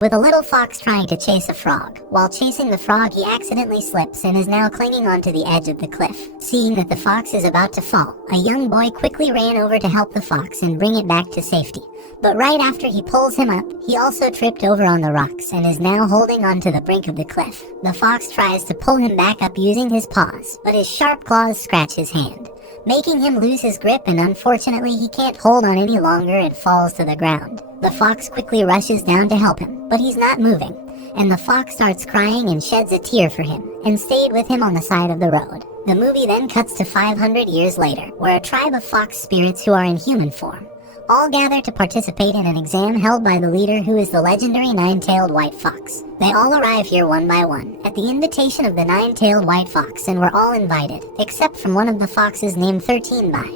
with a little fox trying to chase a frog. While chasing the frog, he accidentally slips and is now clinging onto the edge of the cliff. Seeing that the fox is about to fall, a young boy quickly ran over to help the fox and bring it back to safety. But right after he pulls him up, he also tripped over on the rocks and is now holding onto the brink of the cliff. The fox tries to pull him back up using his paws, but his sharp claws scratch his hand, making him lose his grip, and unfortunately he can't hold on any longer and falls to the ground. The fox quickly rushes down to help him, but he's not moving, and the fox starts crying and sheds a tear for him, and stayed with him on the side of the road. The movie then cuts to 500 years later, where a tribe of fox spirits who are in human form all gather to participate in an exam held by the leader, who is the legendary nine-tailed white fox. They all arrive here one by one, at the invitation of the nine-tailed white fox, and were all invited, except from one of the foxes named 13 by,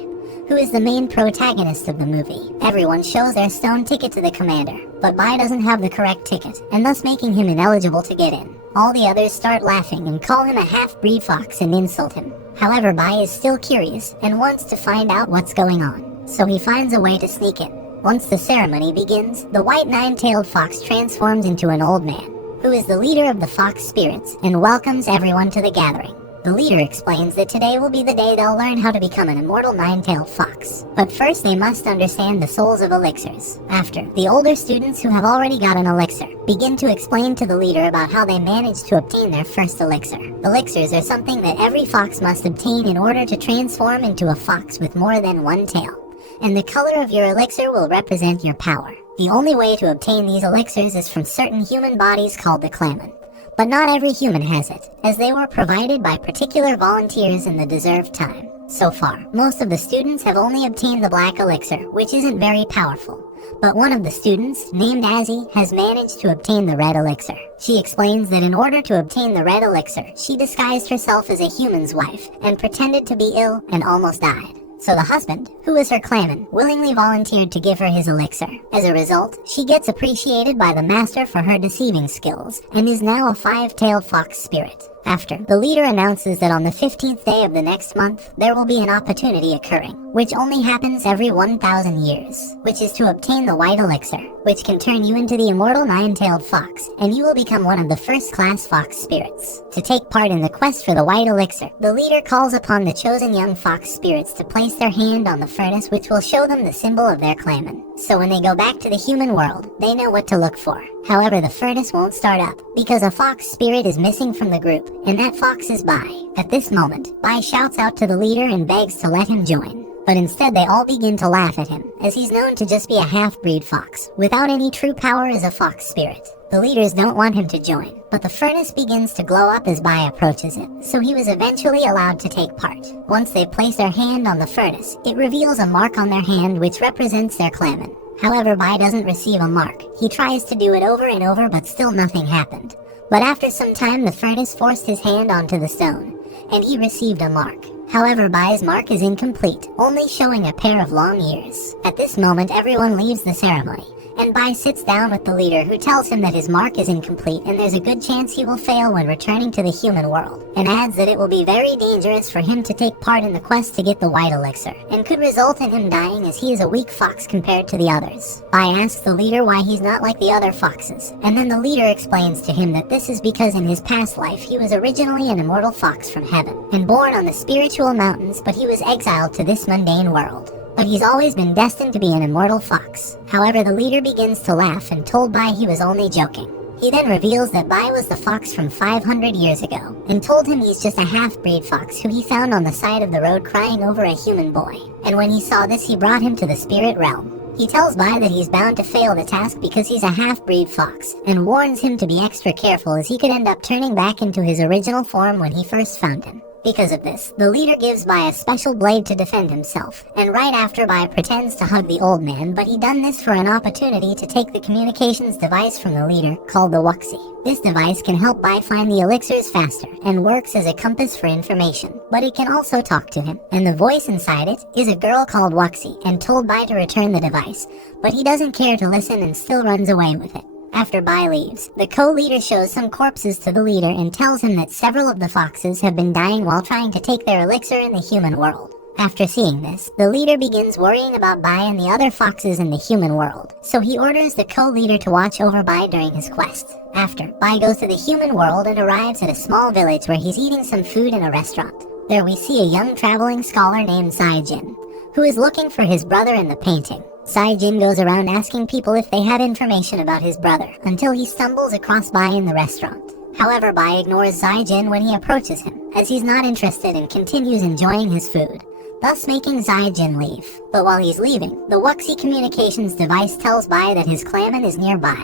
who is the main protagonist of the movie. Everyone shows their stone ticket to the commander, but Bai doesn't have the correct ticket, and thus making him ineligible to get in. All the others start laughing and call him a half-breed fox and insult him. However, Bai is still curious and wants to find out what's going on, so he finds a way to sneak in. Once the ceremony begins, the white nine-tailed fox transforms into an old man, who is the leader of the fox spirits, and welcomes everyone to the gathering. The leader explains that today will be the day they'll learn how to become an immortal nine-tailed fox. But first they must understand the souls of elixirs. After, the older students who have already got an elixir begin to explain to the leader about how they managed to obtain their first elixir. Elixirs are something that every fox must obtain in order to transform into a fox with more than one tail, and the color of your elixir will represent your power. The only way to obtain these elixirs is from certain human bodies called the claman. But not every human has it, as they were provided by particular volunteers in the deserved time. So far, most of the students have only obtained the black elixir, which isn't very powerful. But one of the students, named Azzy, has managed to obtain the red elixir. She explains that in order to obtain the red elixir, she disguised herself as a human's wife and pretended to be ill and almost died. So the husband, who is her claman, willingly volunteered to give her his elixir. As a result, she gets appreciated by the master for her deceiving skills, and is now a five-tailed fox spirit. After, the leader announces that on the 15th day of the next month, there will be an opportunity occurring, which only happens every 1,000 years, which is to obtain the white elixir, which can turn you into the immortal nine-tailed fox, and you will become one of the first-class fox spirits. To take part in the quest for the white elixir, the leader calls upon the chosen young fox spirits to place their hand on the furnace, which will show them the symbol of their claman. So when they go back to the human world, they know what to look for. However, the furnace won't start up, because a fox spirit is missing from the group, and that fox is Bai. At this moment, Bai shouts out to the leader and begs to let him join. But instead they all begin to laugh at him, as he's known to just be a half-breed fox, without any true power as a fox spirit. The leaders don't want him to join, but the furnace begins to glow up as Bai approaches it, so he was eventually allowed to take part. Once they place their hand on the furnace, it reveals a mark on their hand which represents their claman. However, Bai doesn't receive a mark. He tries to do it over and over, but still nothing happened. But after some time, the furnace forced his hand onto the stone, and he received a mark. However, Bai's mark is incomplete, only showing a pair of long ears. At this moment, everyone leaves the ceremony, and Bai sits down with the leader, who tells him that his mark is incomplete and there's a good chance he will fail when returning to the human world, and adds that it will be very dangerous for him to take part in the quest to get the white elixir, and could result in him dying, as he is a weak fox compared to the others. Bai asks the leader why he's not like the other foxes, and then the leader explains to him that this is because in his past life he was originally an immortal fox from heaven, and born on the spiritual mountains, but he was exiled to this mundane world. But he's always been destined to be an immortal fox. However, the leader begins to laugh and told Bai he was only joking. He then reveals that Bai was the fox from 500 years ago, and told him he's just a half-breed fox who he found on the side of the road crying over a human boy. And when he saw this, he brought him to the spirit realm. He tells Bai that he's bound to fail the task because he's a half-breed fox, and warns him to be extra careful, as he could end up turning back into his original form when he first found him. Because of this, the leader gives Bai a special blade to defend himself, and right after, Bai pretends to hug the old man, but he done this for an opportunity to take the communications device from the leader, called the Wuxi. This device can help Bai find the elixirs faster, and works as a compass for information, but it can also talk to him, and the voice inside it is a girl called Wuxi, and told Bai to return the device, but he doesn't care to listen and still runs away with it. After Bai leaves, the co-leader shows some corpses to the leader and tells him that several of the foxes have been dying while trying to take their elixir in the human world. After seeing this, the leader begins worrying about Bai and the other foxes in the human world, so he orders the co-leader to watch over Bai during his quest. After, Bai goes to the human world and arrives at a small village where he's eating some food in a restaurant. There we see a young traveling scholar named Sai-jin, who is looking for his brother in the painting. Sai-jin goes around asking people if they have information about his brother, until he stumbles across Bai in the restaurant. However, Bai ignores Sai-jin when he approaches him, as he's not interested and continues enjoying his food, thus making Sai-jin leave. But while he's leaving, the Wuxi communications device tells Bai that his clanman is nearby,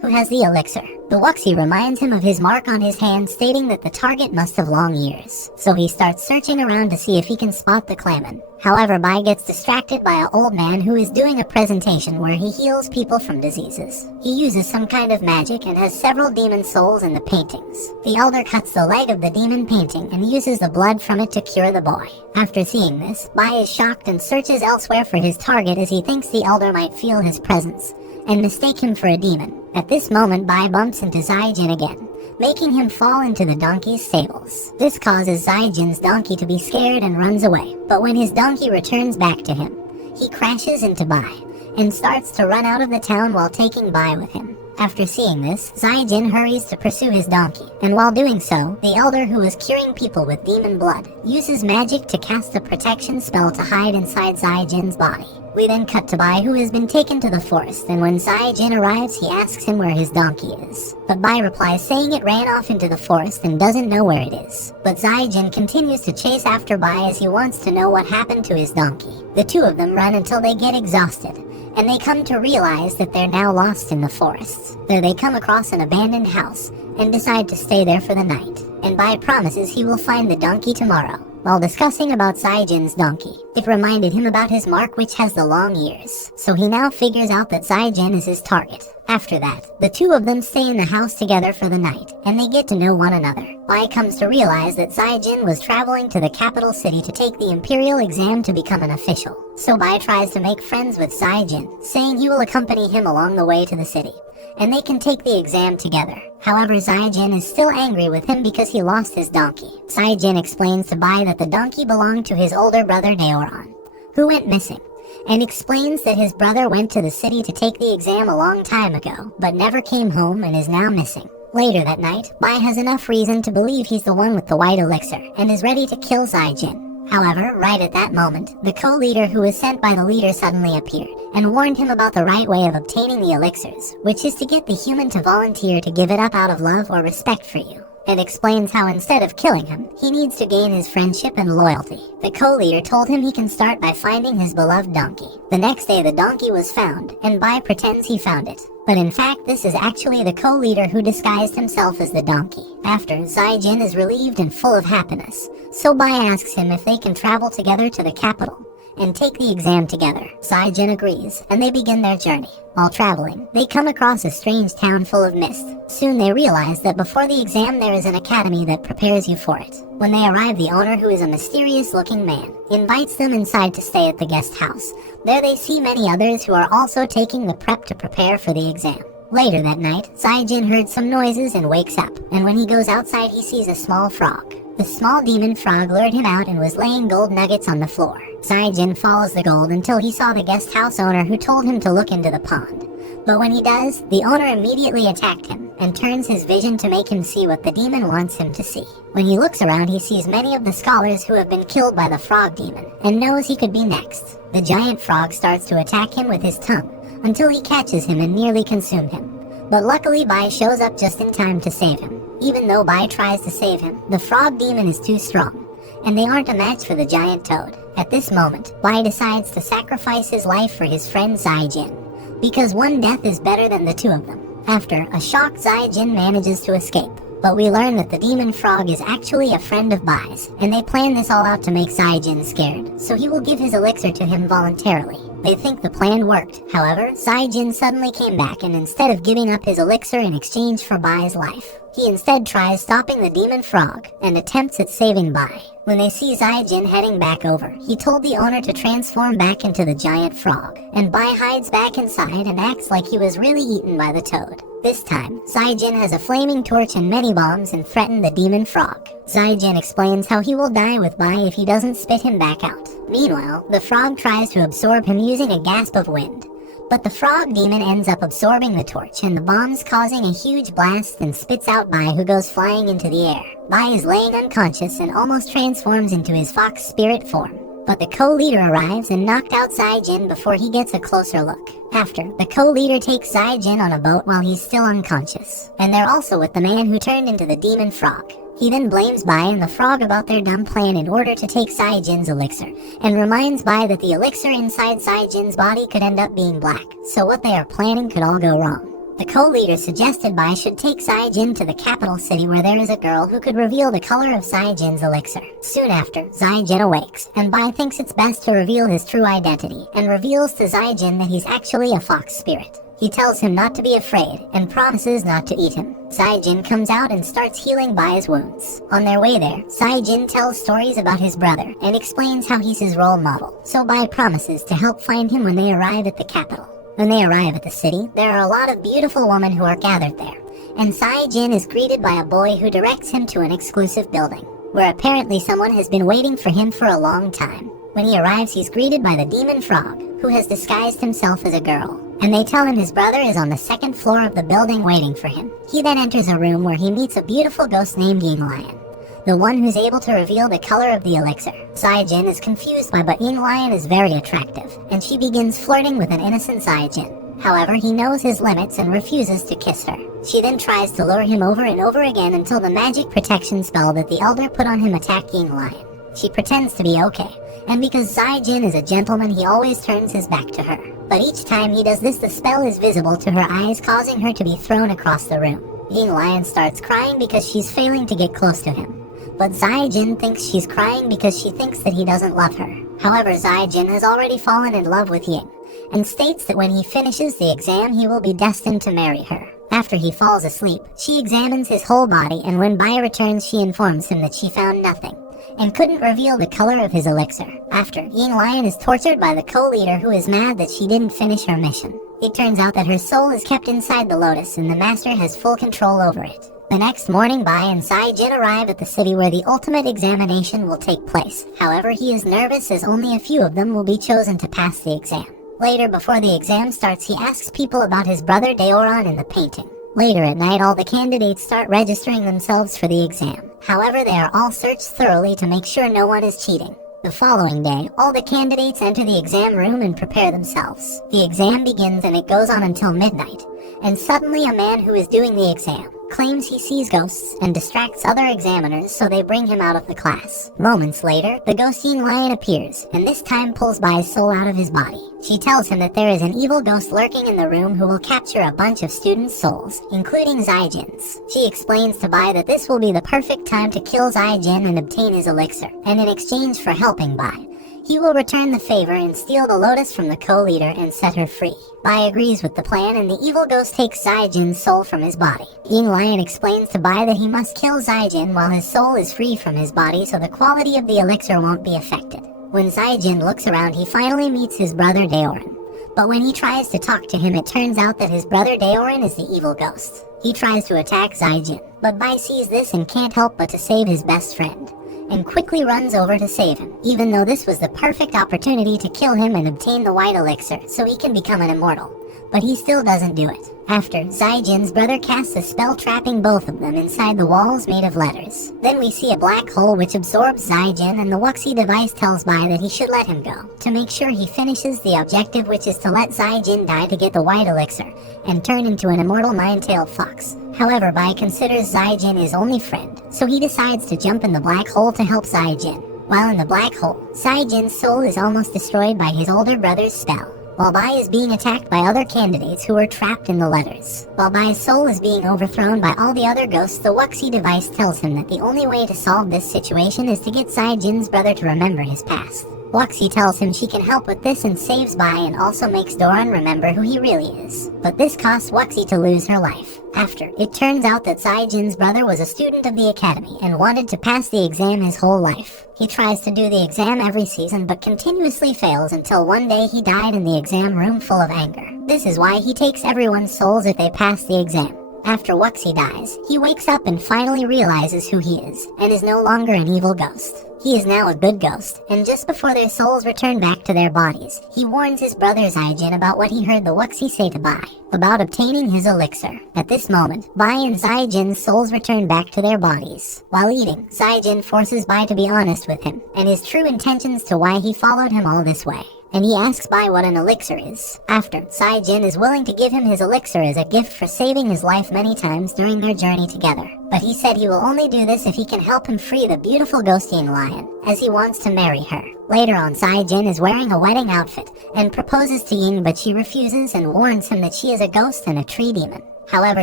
who has the elixir. The Wuxi reminds him of his mark on his hand, stating that the target must have long ears. So he starts searching around to see if he can spot the clanman. However, Bai gets distracted by an old man who is doing a presentation where he heals people from diseases. He uses some kind of magic and has several demon souls in the paintings. The elder cuts the leg of the demon painting and uses the blood from it to cure the boy. After seeing this, Bai is shocked and searches elsewhere for his target, as he thinks the elder might feel his presence and mistake him for a demon. At this moment, Bai bumps into Sai-jin again, making him fall into the donkey's stables. This causes Sai-jin's donkey to be scared and runs away, but when his donkey returns back to him, he crashes into Bai and starts to run out of the town while taking Bai with him. After seeing this, Sai-jin hurries to pursue his donkey, and while doing so, the elder who was curing people with demon blood uses magic to cast a protection spell to hide inside Sai-jin's body. We then cut to Bai, who has been taken to the forest, and when Sai-jin arrives, he asks him where his donkey is. But Bai replies saying it ran off into the forest and doesn't know where it is. But Sai-jin continues to chase after Bai as he wants to know what happened to his donkey. The two of them run until they get exhausted, and they come to realize that they're now lost in the forests. There they come across an abandoned house and decide to stay there for the night, and Bai promises he will find the donkey tomorrow. While discussing about Sai-jin's donkey, it reminded him about his mark, which has the long ears, so he now figures out that Sai-jin is his target. After that, the two of them stay in the house together for the night, and they get to know one another. Bai comes to realize that Sai-jin was traveling to the capital city to take the imperial exam to become an official. So Bai tries to make friends with Sai-jin, saying he will accompany him along the way to the city, and they can take the exam together. However, Sai-jin is still angry with him because he lost his donkey. Sai-jin explains to Bai that the donkey belonged to his older brother Daoran, who went missing, and explains that his brother went to the city to take the exam a long time ago, but never came home and is now missing. Later that night, Bai has enough reason to believe he's the one with the white elixir, and is ready to kill Sai-jin. However, right at that moment, the co-leader who was sent by the leader suddenly appeared, and warned him about the right way of obtaining the elixirs, which is to get the human to volunteer to give it up out of love or respect for you. It explains how instead of killing him, he needs to gain his friendship and loyalty. The co-leader told him he can start by finding his beloved donkey. The next day the donkey was found, and Bai pretends he found it. But in fact, this is actually the co-leader who disguised himself as the donkey. After, Sai-jin is relieved and full of happiness, so Bai asks him if they can travel together to the capital and take the exam together. Sai-jin agrees, and they begin their journey. While traveling, they come across a strange town full of mist. Soon they realize that before the exam there is an academy that prepares you for it. When they arrive, the owner, who is a mysterious-looking man, invites them inside to stay at the guest house. There they see many others who are also taking the prep to prepare for the exam. Later that night, Sai-jin heard some noises and wakes up, and when he goes outside he sees a small frog. The small demon frog lured him out and was laying gold nuggets on the floor. Sai-jin follows the gold until he saw the guest house owner, who told him to look into the pond. But when he does, the owner immediately attacked him and turns his vision to make him see what the demon wants him to see. When he looks around, he sees many of the scholars who have been killed by the frog demon and knows he could be next. The giant frog starts to attack him with his tongue until he catches him and nearly consumes him. But luckily Bai shows up just in time to save him. Even though Bai tries to save him, the frog demon is too strong, and they aren't a match for the giant toad. At this moment, Bai decides to sacrifice his life for his friend Sai-jin, because one death is better than the two of them. After, a shocked Sai-jin manages to escape, but we learn that the demon frog is actually a friend of Bai's, and they plan this all out to make Sai-jin scared, so he will give his elixir to him voluntarily. They think the plan worked. However, Sai-jin suddenly came back, and instead of giving up his elixir in exchange for Bai's life, he instead tries stopping the demon frog and attempts at saving Bai. When they see Sai-jin heading back over, he told the owner to transform back into the giant frog, and Bai hides back inside and acts like he was really eaten by the toad. This time, Sai-jin has a flaming torch and many bombs and threatened the demon frog. Zai-jin explains how he will die with Bai if he doesn't spit him back out. Meanwhile, the frog tries to absorb him using a gasp of wind. But the frog demon ends up absorbing the torch and the bombs, causing a huge blast, and spits out Bai, who goes flying into the air. Bai is laying unconscious and almost transforms into his fox spirit form. But the co-leader arrives and knocked out Zai-jin before he gets a closer look. After, the co-leader takes Zai-jin on a boat while he's still unconscious. And they're also with the man who turned into the demon frog. He then blames Bai and the frog about their dumb plan in order to take Zai-jin's elixir, and reminds Bai that the elixir inside Zai-jin's body could end up being black, so what they are planning could all go wrong. The co-leader suggested Bai should take Zai-jin to the capital city where there is a girl who could reveal the color of Zai-jin's elixir. Soon after, Zai-jin awakes, and Bai thinks it's best to reveal his true identity, and reveals to Zai-jin that he's actually a fox spirit. He tells him not to be afraid, and promises not to eat him. Zai-jin comes out and starts healing Bai's wounds. On their way there, Zai-jin tells stories about his brother, and explains how he's his role model, so Bai promises to help find him when they arrive at the capital. When they arrive at the city, there are a lot of beautiful women who are gathered there, and Zai-jin is greeted by a boy who directs him to an exclusive building, where apparently someone has been waiting for him for a long time. When he arrives, he's greeted by the demon frog, who has disguised himself as a girl, and they tell him his brother is on the second floor of the building waiting for him. He then enters a room where he meets a beautiful ghost named Ying Lion, the one who's able to reveal the color of the elixir. Zai-jin is confused but Ying Lion is very attractive, and she begins flirting with an innocent Zai-jin. However, he knows his limits and refuses to kiss her. She then tries to lure him over and over again until the magic protection spell that the elder put on him attacks Ying Lion. She pretends to be okay, and because Zai-jin is a gentleman, he always turns his back to her. But each time he does this, the spell is visible to her eyes, causing her to be thrown across the room. Ying Lion starts crying because she's failing to get close to him. But Zai-jin thinks she's crying because she thinks that he doesn't love her. However, Zai-jin has already fallen in love with Ying, and states that when he finishes the exam, he will be destined to marry her. After he falls asleep, she examines his whole body, and when Bai returns, she informs him that she found nothing, and couldn't reveal the color of his elixir. After, Ying Lion is tortured by the co-leader, who is mad that she didn't finish her mission. It turns out that her soul is kept inside the lotus, and the master has full control over it. The next morning, Bai and Zai-jin arrive at the city where the ultimate examination will take place. However, he is nervous as only a few of them will be chosen to pass the exam. Later, before the exam starts, he asks people about his brother Daoran in the painting. Later at night, all the candidates start registering themselves for the exam. However, they are all searched thoroughly to make sure no one is cheating. The following day, all the candidates enter the exam room and prepare themselves. The exam begins and it goes on until midnight, and suddenly a man who is doing the exam claims he sees ghosts and distracts other examiners, so they bring him out of the class. Moments later, the ghost Ying Lion appears, and this time pulls Bai's soul out of his body. She tells him that there is an evil ghost lurking in the room who will capture a bunch of students' souls, including Zai-jin's. She explains to Bai that this will be the perfect time to kill Zai-jin and obtain his elixir, and in exchange for helping Bai, he will return the favor and steal the lotus from the co-leader and set her free. Bai agrees with the plan, and the evil ghost takes Zai-jin's soul from his body. Ying Lion explains to Bai that he must kill Zai-jin while his soul is free from his body so the quality of the elixir won't be affected. When Zai-jin looks around, he finally meets his brother Daoran. But when he tries to talk to him, it turns out that his brother Daoran is the evil ghost. He tries to attack Zai-jin, but Bai sees this and can't help but to save his best friend, and quickly runs over to save him, even though this was the perfect opportunity to kill him and obtain the white elixir so he can become an immortal. But he still doesn't do it. After, Zai-jin's brother casts a spell trapping both of them inside the walls made of letters. Then we see a black hole which absorbs Zai-jin, and the Wuxi device tells Bai that he should let him go, to make sure he finishes the objective, which is to let Zai-jin die to get the white elixir, and turn into an immortal nine-tailed fox. However, Bai considers Zai-jin his only friend, so he decides to jump in the black hole to help Zai-jin. While in the black hole, Zai-jin's soul is almost destroyed by his older brother's spell, while Bai is being attacked by other candidates who are trapped in the letters. While Bai's soul is being overthrown by all the other ghosts, the Wuxi device tells him that the only way to solve this situation is to get Zai-jin's brother to remember his past. Wuxi tells him she can help with this and saves Bai, and also makes Doran remember who he really is. But this costs Wuxi to lose her life. After, it turns out that Zai-jin's brother was a student of the academy and wanted to pass the exam his whole life. He tries to do the exam every season but continuously fails until one day he died in the exam room full of anger. This is why he takes everyone's souls if they pass the exam. After Wuxi dies, he wakes up and finally realizes who he is, and is no longer an evil ghost. He is now a good ghost, and just before their souls return back to their bodies, he warns his brother Zaijin about what he heard the Wuxi say to Bai, about obtaining his elixir. At this moment, Bai and Zaijin's souls return back to their bodies. While eating, Zaijin forces Bai to be honest with him, and his true intentions to why he followed him all this way. And he asks Bai what an elixir is. After, Zaijin is willing to give him his elixir as a gift for saving his life many times during their journey together. But he said he will only do this if he can help him free the beautiful Ghostian lion, as he wants to marry her. Later on, Zaijin is wearing a wedding outfit and proposes to Ying, but she refuses and warns him that she is a ghost and a tree demon. However,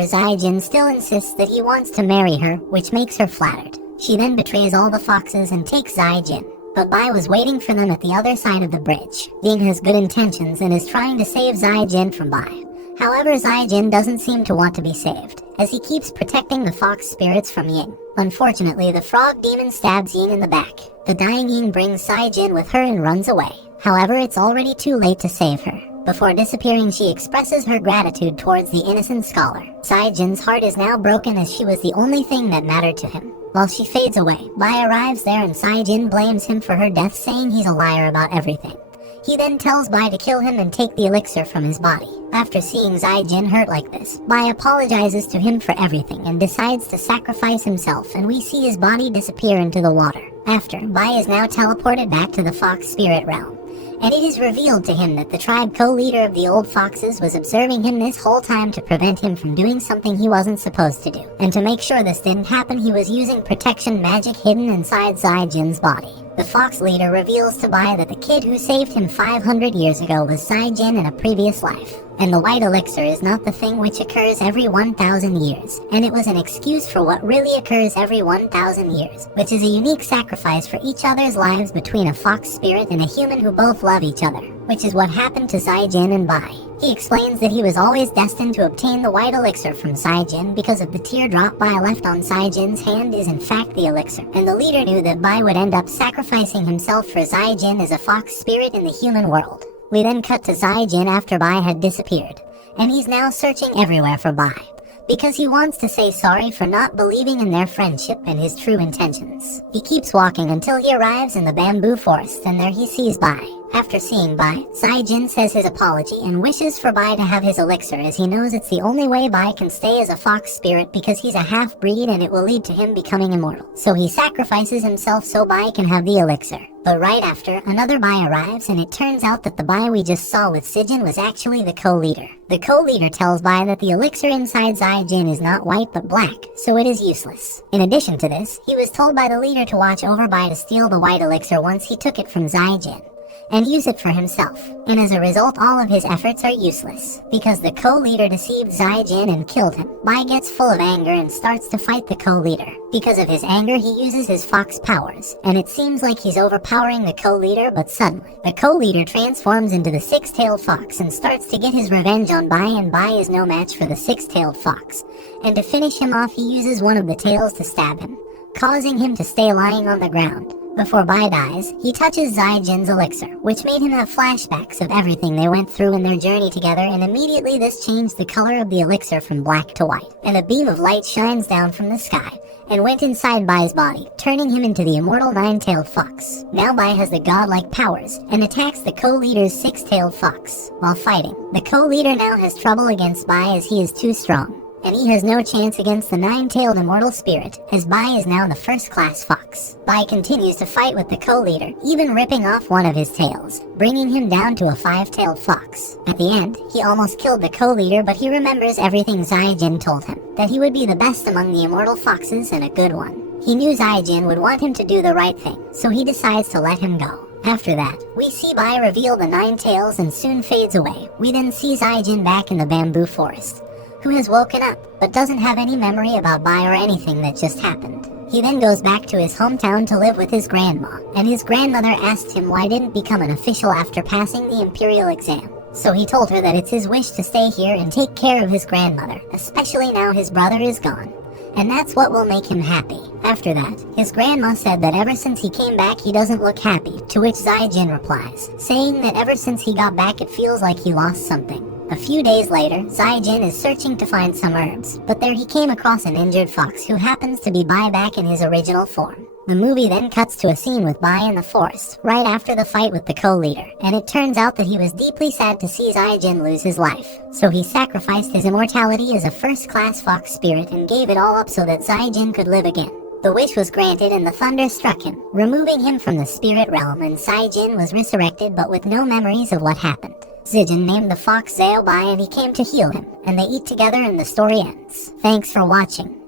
Zaijin still insists that he wants to marry her, which makes her flattered. She then betrays all the foxes and takes Zaijin. But Bai was waiting for them at the other side of the bridge. Ying has good intentions and is trying to save Zaijin from Bai. However, Zaijin doesn't seem to want to be saved, as he keeps protecting the fox spirits from Ying. Unfortunately, the frog demon stabs Ying in the back. The dying Ying brings Zaijin with her and runs away. However, it's already too late to save her. Before disappearing, she expresses her gratitude towards the innocent scholar. Zaijin's heart is now broken as she was the only thing that mattered to him. While she fades away, Bai arrives there and Zaijin blames him for her death, saying he's a liar about everything. He then tells Bai to kill him and take the elixir from his body. After seeing Zaijin hurt like this, Bai apologizes to him for everything and decides to sacrifice himself, and we see his body disappear into the water. After, Bai is now teleported back to the fox spirit realm. And it is revealed to him that the tribe co-leader of the old foxes was observing him this whole time to prevent him from doing something he wasn't supposed to do. And to make sure this didn't happen, he was using protection magic hidden inside Zaijin's body. The fox leader reveals to Bai that the kid who saved him 500 years ago was Zaijin in a previous life. And the white elixir is not the thing which occurs every 1,000 years, and it was an excuse for what really occurs every 1,000 years, which is a unique sacrifice for each other's lives between a fox spirit and a human who both love each other, which is what happened to Zaijin and Bai. He explains that he was always destined to obtain the white elixir from Zaijin because of the teardrop Bai left on Zaijin's hand is in fact the elixir, and the leader knew that Bai would end up sacrificing himself for Zaijin as a fox spirit in the human world. We then cut to Zaijin after Bai had disappeared, and he's now searching everywhere for Bai, because he wants to say sorry for not believing in their friendship and his true intentions. He keeps walking until he arrives in the bamboo forest, and there he sees Bai. After seeing Bai, Zaijin says his apology and wishes for Bai to have his elixir, as he knows it's the only way Bai can stay as a fox spirit because he's a half-breed and it will lead to him becoming immortal. So he sacrifices himself so Bai can have the elixir. But right after, another Bai arrives, and it turns out that the Bai we just saw with Sijin was actually the co-leader. The co-leader tells Bai that the elixir inside Zaijin is not white but black, so it is useless. In addition to this, he was told by the leader to watch over Bai to steal the white elixir once he took it from Zaijin, and use it for himself, and as a result all of his efforts are useless, because the co-leader deceived Zaijin and killed him. Bai gets full of anger and starts to fight the co-leader. Because of his anger, he uses his fox powers, and it seems like he's overpowering the co-leader, but suddenly, the co-leader transforms into the six-tailed fox and starts to get his revenge on Bai, and Bai is no match for the six-tailed fox. And to finish him off, he uses one of the tails to stab him, causing him to stay lying on the ground. Before Bai dies, he touches Zaijin's elixir, which made him have flashbacks of everything they went through in their journey together, and immediately this changed the color of the elixir from black to white. And a beam of light shines down from the sky and went inside Bai's body, turning him into the immortal nine-tailed fox. Now Bai has the godlike powers and attacks the co-leader's six-tailed fox. While fighting, the co-leader now has trouble against Bai as he is too strong, and he has no chance against the nine-tailed immortal spirit, as Bai is now the first-class fox. Bai continues to fight with the co-leader, even ripping off one of his tails, bringing him down to a five-tailed fox. At the end, he almost killed the co-leader, but he remembers everything Zaijin told him, that he would be the best among the immortal foxes and a good one. He knew Zaijin would want him to do the right thing, so he decides to let him go. After that, we see Bai reveal the nine tails and soon fades away. We then see Zaijin back in the bamboo forest, who has woken up, but doesn't have any memory about Bai or anything that just happened. He then goes back to his hometown to live with his grandma, and his grandmother asked him why didn't become an official after passing the imperial exam. So he told her that it's his wish to stay here and take care of his grandmother, especially now his brother is gone, and that's what will make him happy. After that, his grandma said that ever since he came back he doesn't look happy, to which Zaijin replies, saying that ever since he got back it feels like he lost something. A few days later, Zaijin is searching to find some herbs, but there he came across an injured fox who happens to be Bai back in his original form. The movie then cuts to a scene with Bai in the forest, right after the fight with the co-leader, and it turns out that he was deeply sad to see Zaijin lose his life. So he sacrificed his immortality as a first-class fox spirit and gave it all up so that Zaijin could live again. The wish was granted and the thunder struck him, removing him from the spirit realm, and Zaijin was resurrected but with no memories of what happened. Zijin named the fox Zaobai and he came to heal him, and they eat together and the story ends. Thanks for watching.